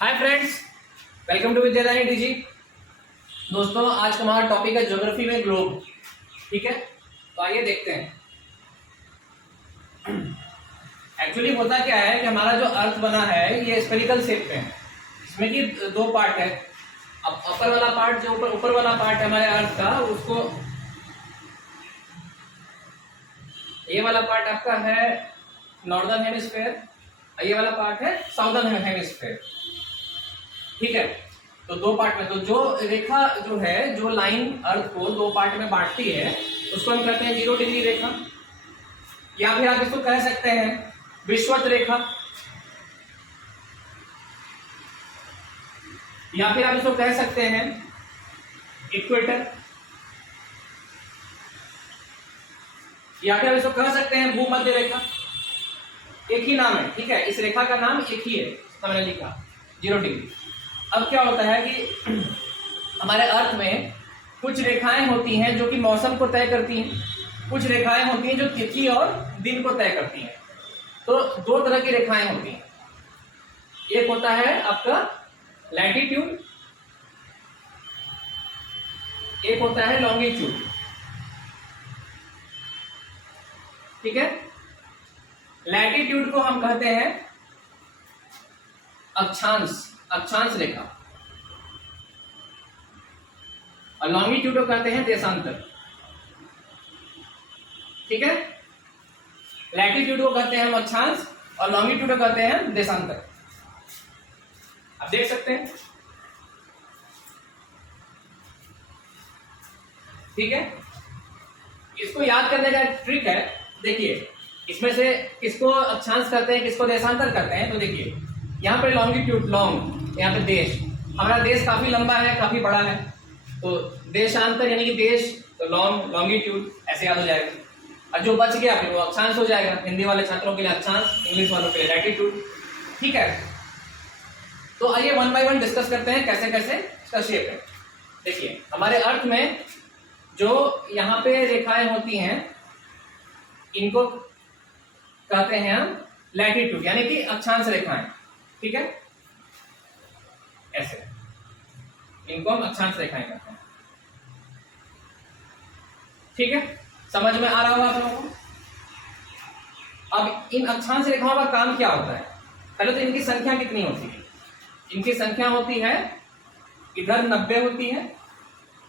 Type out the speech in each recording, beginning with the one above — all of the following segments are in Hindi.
Hi friends, welcome to Vidyadani DG. दोस्तों, आज का हमारा टॉपिक है ज्योग्राफी में ग्लोब। ठीक है, तो आइए देखते हैं। एक्चुअली होता क्या है कि हमारा जो अर्थ बना है ये स्फेरिकल शेप में है। इसमें कि दो पार्ट है। अब अपर वाला पार्ट, जो ऊपर वाला पार्ट है हमारे अर्थ का, उसको ये वाला पार्ट आपका है नॉर्दर्न हेमिस्फेयर, ये वाला पार्ट है साउदर्न हेमिस्फेयर। ठीक है, तो दो पार्ट में, तो जो रेखा जो है, जो लाइन अर्थ को दो पार्ट में बांटती है, उसको हम कहते हैं 0 डिग्री रेखा, या फिर आप इसको कह सकते हैं विषुवत रेखा, या फिर आप इसको कह सकते हैं इक्वेटर, या फिर आप इसको कह सकते हैं भूमध्य रेखा। एक ही नाम है, ठीक है, इस रेखा का नाम एक ही है, तो मैंने लिखा 0 डिग्री। अब क्या होता है कि हमारे अर्थ में कुछ रेखाएं होती हैं जो कि मौसम को तय करती हैं, कुछ रेखाएं होती हैं जो तिथि और दिन को तय करती हैं। तो दो तरह की रेखाएं होती हैं, एक होता है आपका लैटिट्यूड, एक होता है लॉन्गिट्यूड। ठीक है, लैटिट्यूड को हम कहते हैं अक्षांश रेखा, और लॉन्गिट्यूड को कहते हैं देशांतर। ठीक है, लैटिट्यूड को कहते हैं हम अक्षांश और लॉन्गिट्यूड को कहते हैं देशांतर। आप देख सकते हैं। ठीक है, इसको याद करने का ट्रिक है। देखिए, इसमें से किसको अक्षांश करते हैं, किसको देशांतर करते हैं। तो देखिए, यहाँ पे लॉन्गिट्यूड, लॉन्ग, यहाँ पे देश, हमारा देश काफी लंबा है, काफी बड़ा है, तो देशांतर यानी कि देश, तो लॉन्ग, लॉन्गिट्यूड ऐसे याद हो जाएगा। और जो बच गया फिर वो अक्षांश हो जाएगा। हिंदी वाले छात्रों के लिए अक्षांश, इंग्लिश वालों के लिए लैटिट्यूड। ठीक है, तो आइए वन बाय वन डिस्कस करते हैं कैसे कैसे इसका शेप है। देखिए, हमारे अर्थ में जो यहाँ पे रेखाएं होती हैं, इनको कहते हैं हम लैटिट्यूड यानी कि अक्षांश रेखाएं। ठीक है, ऐसे इनको हम अक्षांश रेखाएं कहते हैं। ठीक है, समझ में आ रहा होगा आप लोगों को। अब इन अक्षांश रेखाओं का काम क्या होता है? पहले तो इनकी संख्या कितनी होती है? इनकी संख्या होती है, इधर 90 होती है,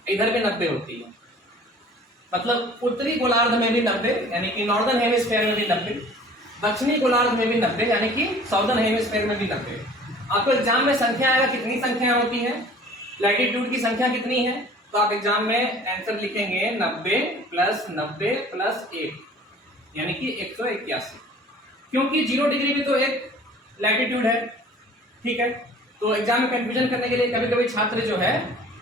इधर भी 90 होती है। मतलब उत्तरी गोलार्ध में भी 90 यानी कि नॉर्दर्न हेमिस्फीयर में भी 90, दक्षिणी गोलार्ध में भी 90 यानी कि साउदर्न हेमिस्फीयर में भी 90। आपको एग्जाम में संख्या आएगा, कितनी संख्या होती है, लैटिट्यूड की संख्या कितनी है, तो आप एग्जाम में आंसर लिखेंगे 90 प्लस 90 प्लस 1 यानी कि 181, क्योंकि 0 डिग्री भी तो एक लैटिट्यूड है। ठीक है, तो एग्जाम में कंफ्यूजन करने के लिए कभी कभी छात्र जो है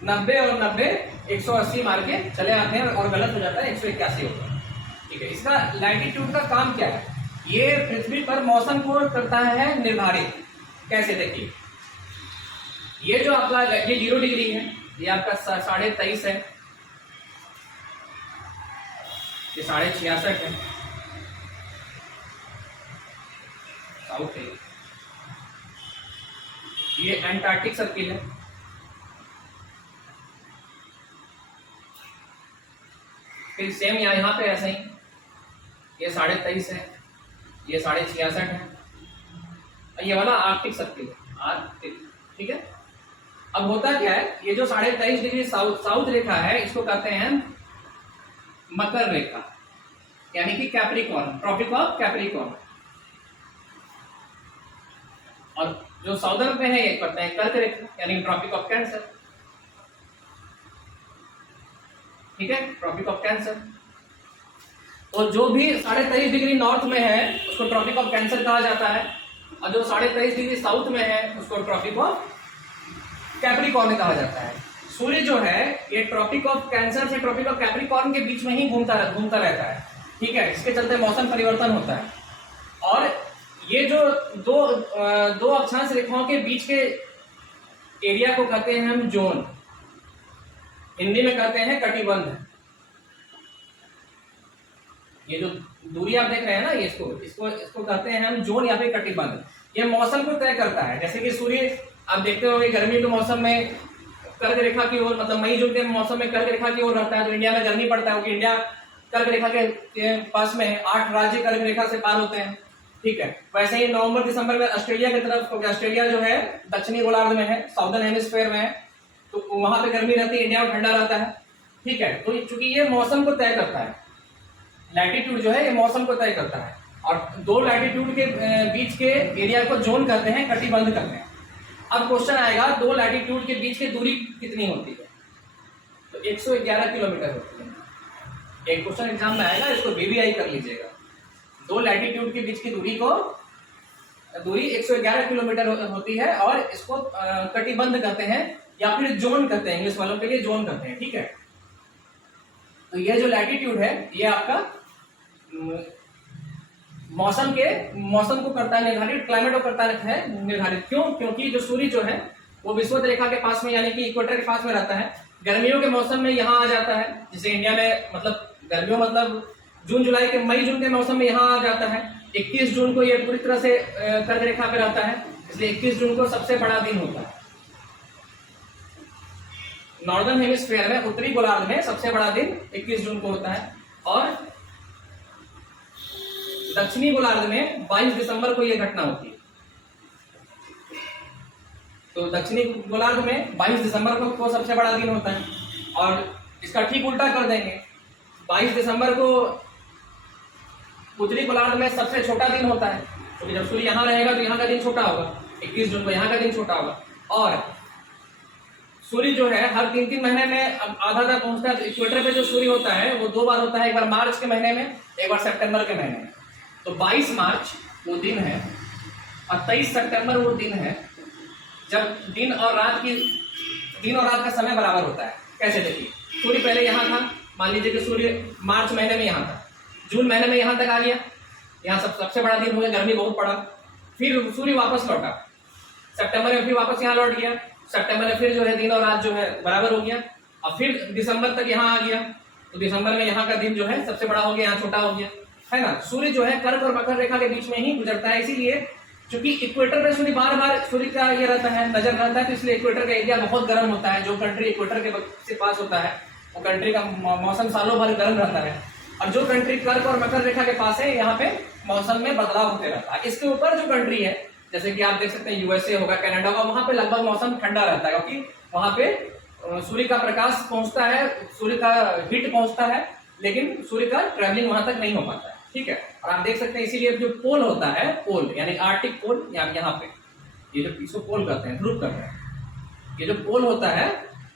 90 और 90 180 मार के चले आते हैं और गलत हो जाता है, 181 होता है। ठीक है, इसका लैटिट्यूड का काम क्या है? ये पृथ्वी पर मौसम को करता है निर्धारित। कैसे? देखिए, ये जो आपका ये 0 डिग्री है, ये आपका 23.5 है, ये 66.5 है, साउथ है, ये एंटार्क्टिक सर्किल है, फिर सेम यहाँ पे ऐसा ही, ये 23.5 है, ये 66.5 है, ये वाला आर्कटिक सर्किल है, आर्कटिक। ठीक है, अब होता क्या है, ये जो 23.5 डिग्री साउथ रेखा है, इसको कहते हैं मकर रेखा यानी कि कैप्रिकॉर्न, ट्रॉपिक ऑफ कैप्रिकॉर्न। और जो साउदर्न पे है ये कहते हैं कर्क रेखा यानी ट्रॉपिक ऑफ कैंसर। ठीक है, ट्रॉपिक ऑफ कैंसर। तो जो भी 23.5 डिग्री नॉर्थ में है उसको ट्रॉपिक ऑफ कैंसर कहा जाता है, और जो 23.5 डिग्री साउथ में है उसको ट्रॉपिक ऑफ कैप्रिकॉर्न कहा जाता है। सूर्य जो है ये ट्रॉपिक ऑफ कैंसर से ट्रॉपिक ऑफ कैप्रिकॉर्न के बीच में ही घूमता रहता है। ठीक है, इसके चलते मौसम परिवर्तन होता है। और ये जो दो अक्षांश रेखाओं के बीच के एरिया को कहते हैं हम जोन, हिंदी में कहते हैं कटिबंध। ये जो दूरी आप देख रहे हैं ना, ये इसको कहते हैं हम जोन या फिर कटिबंध। ये मौसम को तय करता है। जैसे कि सूर्य आप देखते होंगे गर्मी के मौसम में कर्क रेखा की ओर, मतलब मई जून के मौसम में कर्क रेखा की ओर रहता है, तो इंडिया में गर्मी पड़ता है क्योंकि इंडिया कर्क रेखा के पास में 8 राज्य कर्क रेखा से पार होते हैं। ठीक है, वैसे ही नवंबर दिसंबर में ऑस्ट्रेलिया की तरफ, क्योंकि ऑस्ट्रेलिया जो है दक्षिणी गोलार्ध में है, साउदर्न हेमिस्फीयर में है, तो वहां पे गर्मी रहती है, इंडिया में ठंडा रहता है। ठीक है, तो चूंकि ये मौसम को तय करता है, लैटिट्यूड जो है ये मौसम को तय करता है, और दो लैटिट्यूड के बीच के एरिया को जोन कहते हैं, कटिबंध कहते हैं। अब क्वेश्चन आएगा दो लैटिट्यूड के बीच की दूरी कितनी होती है, तो 111 किलोमीटर होती है। एक क्वेश्चन एग्जाम में आएगा, इसको वीवीआई कर लीजिएगा। दो लैटिट्यूड के बीच की दूरी 111 किलोमीटर होती है, और इसको कटिबंध कहते हैं या फिर जोन कहते हैं, इंग्लिश वालों के लिए जोन कहते हैं। ठीक है, तो ये जो लैटिट्यूड है ये आपका मौसम को करता है निर्धारित, क्लाइमेट को करता है निर्धारित। क्यों? क्योंकि जो सूर्य जो है वो विषुवत रेखा के पास में, यानी कि इक्वेटर के पास में रहता है। गर्मियों के मौसम में यहाँ आ जाता है, जैसे इंडिया में मतलब गर्मियों मतलब जून जुलाई के, मई जून के मौसम में यहाँ आ जाता है। 21 जून को ये पूरी तरह से कर्क रेखा पे रहता है, इसलिए 21 जून को सबसे बड़ा दिन होता है। नॉर्दर्न हेमिस्फीयर में, उत्तरी गोलार्ध में सबसे बड़ा दिन 21 जून को होता है, और दक्षिणी गोलार्ध में 22 दिसंबर को यह घटना होती है। तो दक्षिणी गोलार्ध में 22 दिसंबर को सबसे बड़ा दिन होता है, और इसका ठीक उल्टा कर देंगे, 22 दिसंबर को उत्तरी गोलार्ध में सबसे छोटा दिन होता है, क्योंकि जब सूर्य यहाँ रहेगा तो यहाँ का दिन छोटा होगा, 21 जून को यहाँ का दिन छोटा होगा। और सूर्य जो है हर 3-3 महीने में आधा तक पहुंचता है। तो इक्वेटर पे जो सूर्य होता है वो 2 बार होता है, एक बार मार्च के महीने में, एक बार सितंबर के महीने में। तो 22 मार्च वो दिन है, और 23 सितंबर वो दिन है जब दिन और रात का समय बराबर होता है। कैसे? देखिए, सूर्य पहले यहाँ था, मान लीजिए कि सूर्य मार्च महीने में यहाँ था, जून महीने में यहाँ तक आ गया, यहाँ सबसे बड़ा दिन हो गया, गर्मी बहुत पड़ा, फिर सूर्य वापस लौटा, सितंबर में फिर वापस यहाँ लौट गया, सितंबर में फिर जो है दिन और रात जो है बराबर हो गया, और फिर दिसंबर तक यहाँ आ गया, तो दिसंबर में यहाँ का दिन जो है सबसे बड़ा हो गया, यहाँ छोटा हो गया, है ना। सूर्य जो है कर्क और मकर रेखा के बीच में ही गुजरता है, इसीलिए क्योंकि इक्वेटर पे सूर्य बार बार सूर्य का ये रहता है, नजर रहता है, तो इसलिए इक्वेटर का एरिया बहुत गर्म होता है। जो कंट्री इक्वेटर के पास होता है वो कंट्री का मौसम सालों भर गर्म रहता है, और जो कंट्री कर्क और मकर रेखा के पास है यहाँ पे मौसम में बदलाव होते रहता है। इसके ऊपर जो कंट्री है, जैसे कि आप देख सकते हैं यूएसए होगा, कनाडा होगा, वहां पे लगभग मौसम ठंडा रहता है, क्योंकि वहां पे सूर्य का प्रकाश पहुंचता है, सूर्य का हीट पहुंचता है, लेकिन सूर्य का ट्रेवलिंग वहां तक नहीं हो पाता है। ठीक है, और आप देख सकते हैं इसीलिए जो पोल होता है, पोल यानी आर्टिक पोल, यहाँ पे ये जो इसको पोल कहते हैं, ध्रुव कहते हैं, ये जो पोल होता है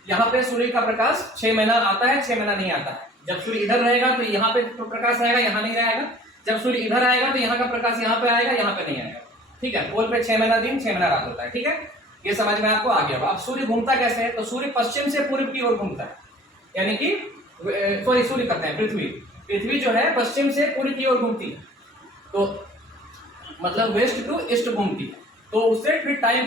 यहाँ पे सूर्य का प्रकाश 6 महीना आता है, 6 महीना नहीं आता है। जब सूर्य इधर रहेगा तो यहाँ पे प्रकाश आएगा, यहाँ नहीं रहेगा। जब सूर्य इधर आएगा तो यहाँ का प्रकाश यहाँ पे आएगा, यहाँ पे नहीं आएगा। ठीक है, पोल पे 6 महीना दिन, 6 महीना रात होता है। ठीक है, ये समझ में आपको आ गया। अब सूर्य घूमता कैसे है, तो सूर्य पश्चिम से पूर्व की ओर घूमता है, यानी कि सूर्य कहते हैं पृथ्वी जो है पश्चिम से पूर्व की ओर घूमती है, तो मतलब वेस्ट टू ईस्ट घूमती है। तो उससे फिर टाइम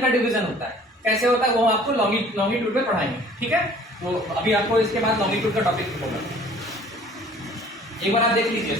का डिवीजन होता है। कैसे होता है वो आपको लॉन्गिट्यूड में पढ़ाएंगे। ठीक है, तो अभी आपको इसके बाद लॉन्गिट्यूड का टॉपिक होगा, एक बार आप देख लीजिए।